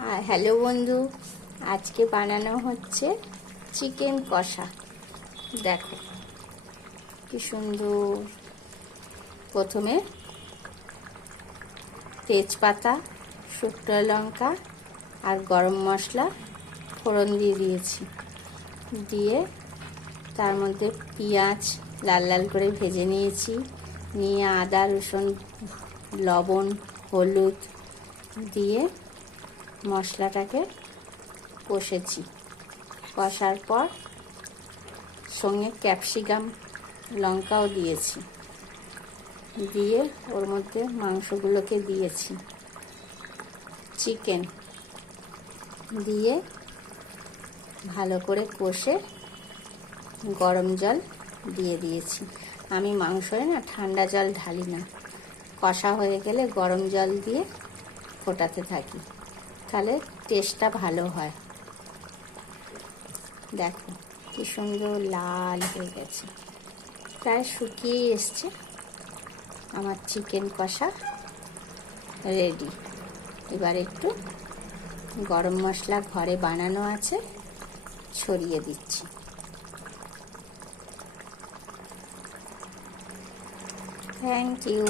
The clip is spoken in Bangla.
হ্যালো বন্ধু, আজকে বানানো হচ্ছে চিকেন কষা। দেখো কি সুন্দর। প্রথমে তেজপাতা, শুকনো লঙ্কা আর গরম মশলা ফোড়ন দিয়ে দিয়েছি। দিয়ে তার মধ্যে পেঁয়াজ লাল লাল করে ভেজে নিয়েছি। নিয়ে আদা রসুন লবণ হলুদ দিয়ে মশলাটাকে কষেছি। কষার পর সঙ্গে ক্যাপসিকাম লঙ্কাও দিয়েছি। দিয়ে ওর মধ্যে মাংসগুলোকে দিয়েছি, চিকেন দিয়ে ভালো করে কষে গরম জল দিয়ে দিয়েছি। আমি মাংসে না ঠান্ডা জল ঢালি না, কষা হয়ে গেলে গরম জল দিয়ে ফোটাতে থাকি, তাহলে টেস্টটা ভালো হয়। দেখো কি সুন্দর লাল হয়ে গেছে, প্রায় শুকিয়ে এসছে। আমার চিকেন কষা রেডি। এবার একটু গরম মশলা ঘরে বানানো আছে, ছড়িয়ে দিচ্ছি। Thank you.